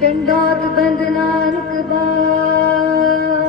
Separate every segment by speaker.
Speaker 1: ਡੰਡੋਤ ਬੰਦ ਨਾਨਕ ਬਾਰ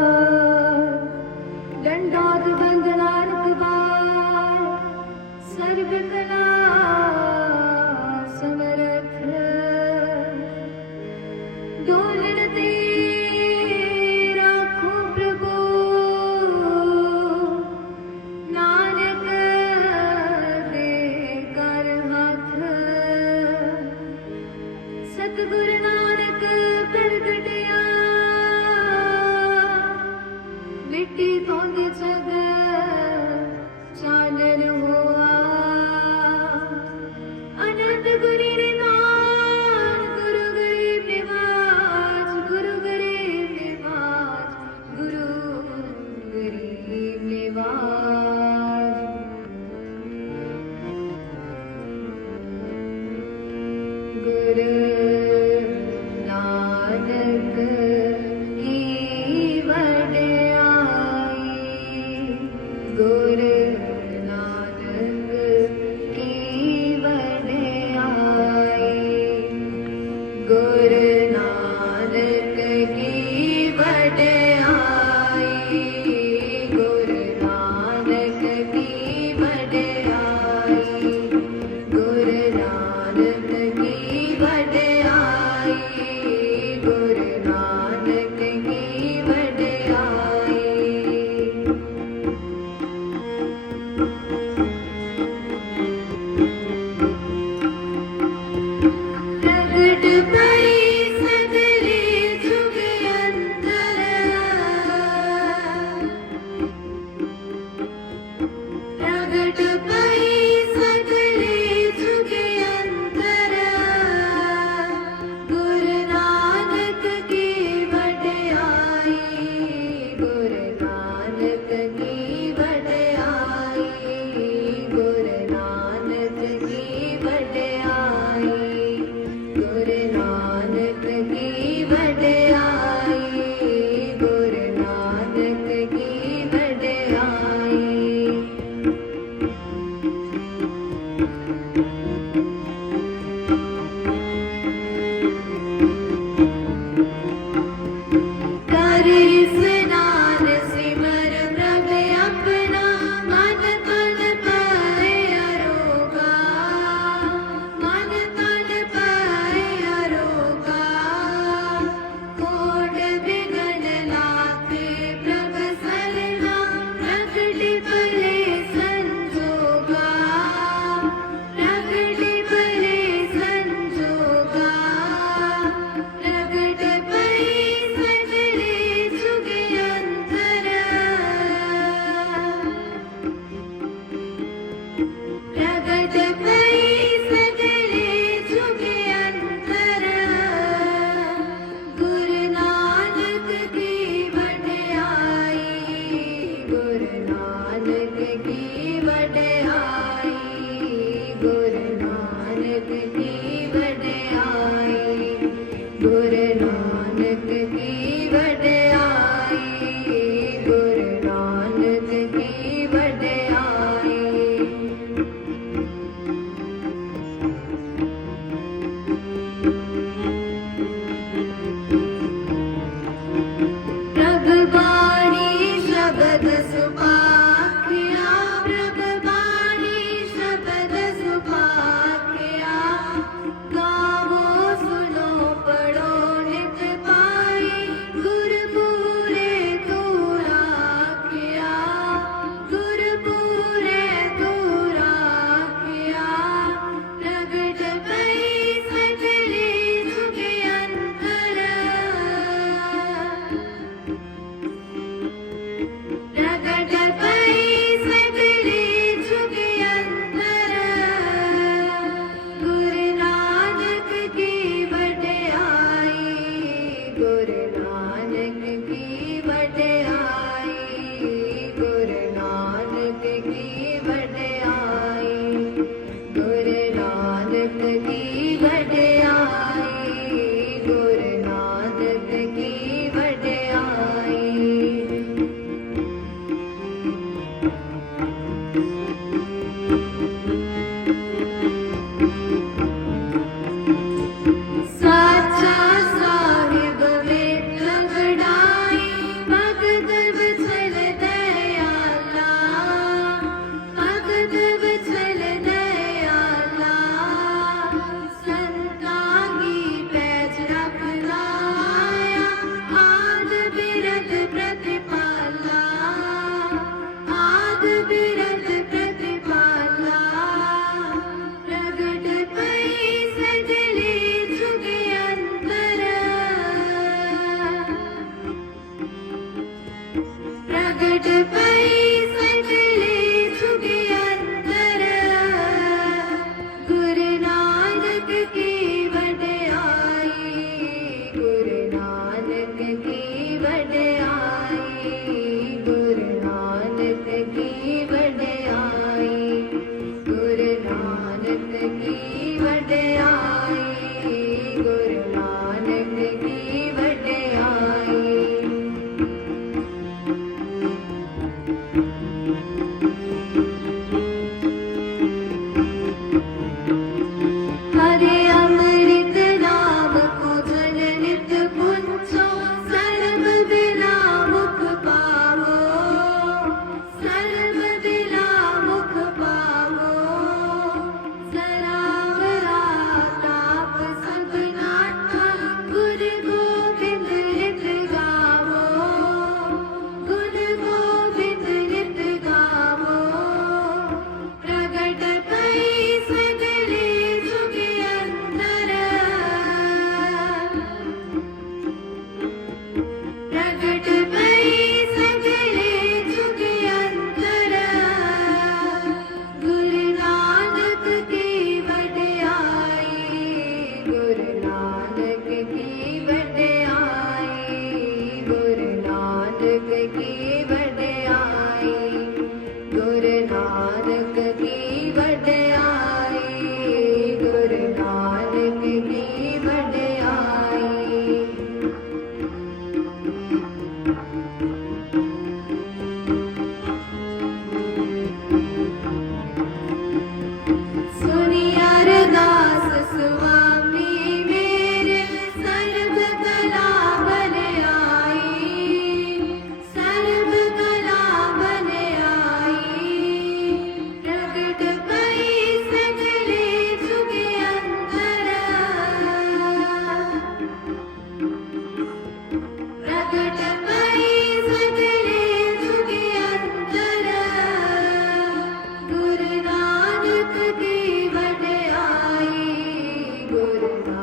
Speaker 1: good